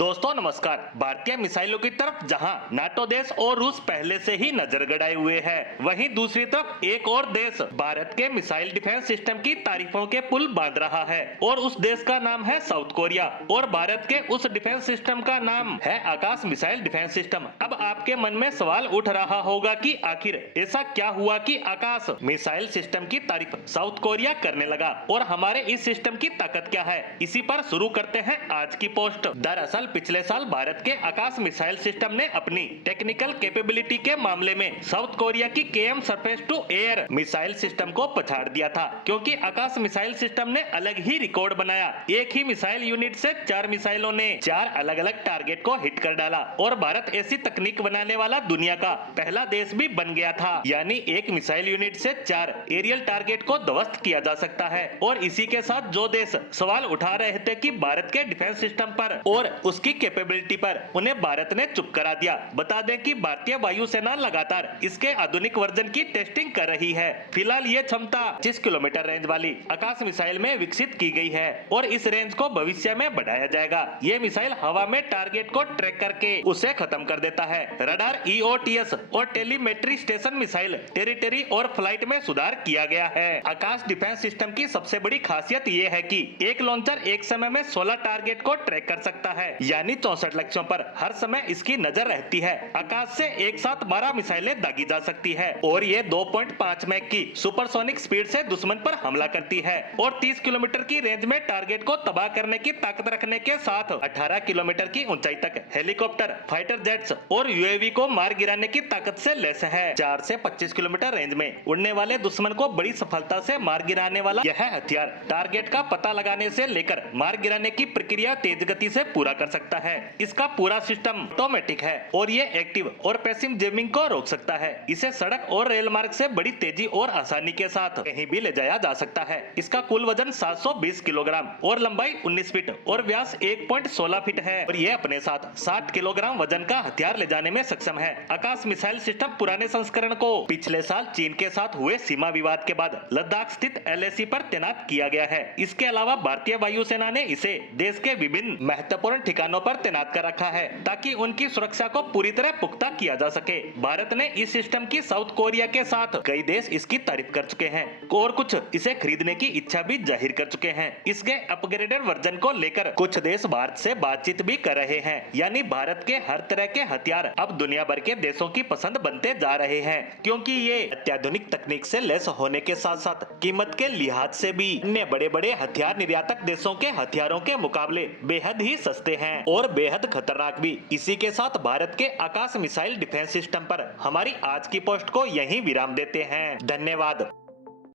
दोस्तों नमस्कार। भारतीय मिसाइलों की तरफ जहां नाटो देश और रूस पहले से ही नजर गड़ाए हुए हैं, वहीं दूसरी तरफ एक और देश भारत के मिसाइल डिफेंस सिस्टम की तारीफों के पुल बांध रहा है और उस देश का नाम है साउथ कोरिया और भारत के उस डिफेंस सिस्टम का नाम है आकाश मिसाइल डिफेंस सिस्टम। अब आपके मन में सवाल उठ रहा होगा कि आखिर ऐसा क्या हुआ कि आकाश मिसाइल सिस्टम की तारीफ साउथ कोरिया करने लगा और हमारे इस सिस्टम की ताकत क्या है। इसी पर शुरू करते हैं आज की पोस्ट। दरअसल पिछले साल भारत के आकाश मिसाइल सिस्टम ने अपनी टेक्निकल कैपेबिलिटी के मामले में साउथ कोरिया की KM surface to air missile system को पछाड़ दिया था, क्योंकि आकाश मिसाइल सिस्टम ने अलग ही रिकॉर्ड बनाया। एक ही मिसाइल यूनिट से 4 मिसाइलों ने 4 अलग अलग टारगेट को हिट कर डाला और भारत ऐसी तकनीक बनाने वाला दुनिया का पहला देश भी बन गया था। यानी एक मिसाइल यूनिट से 4 एरियल टारगेट को ध्वस्त किया जा सकता है। और इसी के साथ जो देश सवाल उठा रहे थे कि भारत के डिफेंस सिस्टम पर और उसकी कैपेबिलिटी पर, उन्हें भारत ने चुप करा दिया। बता दें कि भारतीय वायुसेना लगातार इसके आधुनिक वर्जन की टेस्टिंग कर रही है। फिलहाल ये क्षमता 25 किलोमीटर रेंज वाली आकाश मिसाइल में विकसित की गई है और इस रेंज को भविष्य में बढ़ाया जाएगा। ये मिसाइल हवा में टारगेट को ट्रैक करके उसे खत्म कर देता है। रडार, ईओटीएस और टेलीमेट्री स्टेशन मिसाइल टेरिटरी और फ्लाइट में सुधार किया गया है। आकाश डिफेंस सिस्टम की सबसे बड़ी खासियत ये है कि एक लॉन्चर एक समय में 16 टारगेट को ट्रैक कर सकता है, यानी 64 लक्ष्यों पर हर समय इसकी नजर रहती है। आकाश से एक साथ 12 मिसाइलें दागी जा सकती है और ये 2.5 मैक की सुपरसोनिक स्पीड से दुश्मन पर हमला करती है और 30 किलोमीटर की रेंज में टारगेट को तबाह करने की ताकत रखने के साथ 18 किलोमीटर की ऊंचाई तक हेलीकॉप्टर, फाइटर जेट्स और यूएवी को मार गिराने की ताकत से लैस है। 4 से 25 किलोमीटर रेंज में उड़ने वाले दुश्मन को बड़ी सफलता से मार गिराने वाला यह हथियार टारगेट का पता लगाने से लेकर मार गिराने की प्रक्रिया तेज गति से पूरा कर सकता है। इसका पूरा सिस्टम ऑटोमेटिक है और ये एक्टिव और पैसिव जैमिंग को रोक सकता है। इसे सड़क और रेल मार्ग से बड़ी तेजी और आसानी के साथ कहीं भी ले जाया जा सकता है। इसका कुल वजन 720 किलोग्राम और लंबाई 19 फीट और व्यास 1.16 फीट है और ये अपने साथ 60 किलोग्राम वजन का हथियार ले जाने में सक्षम है। आकाश मिसाइल सिस्टम पुराने संस्करण को पिछले साल चीन के साथ हुए सीमा विवाद के बाद लद्दाख स्थित एलएसी पर तैनात किया गया है। इसके अलावा भारतीय वायुसेना ने इसे देश के विभिन्न महत्वपूर्ण ठिकानों पर तैनात कर रखा है ताकि उनकी सुरक्षा को पूरी तरह पुख्ता किया जा सके। भारत ने इस सिस्टम की साउथ कोरिया के साथ कई देश इसकी तारीफ कर चुके हैं और कुछ इसे खरीदने की इच्छा भी जाहिर कर चुके हैं। इसके अपग्रेडेड वर्जन को लेकर कुछ देश भारत से बातचीत भी कर रहे हैं। यानी भारत के हर तरह के हथियार अब दुनिया भर के देशों की पसंद बनते जा रहे हैं, क्योंकि ये अत्याधुनिक तकनीक से लैस होने के साथ साथ कीमत के लिहाज से भी अन्य बड़े बड़े हथियार निर्यातक देशों के हथियारों के मुकाबले बेहद ही सस्ते हैं और बेहद खतरनाक भी। इसी के साथ भारत के आकाश मिसाइल डिफेंस सिस्टम पर हमारी आज की पोस्ट को यहीं विराम देते हैं। धन्यवाद।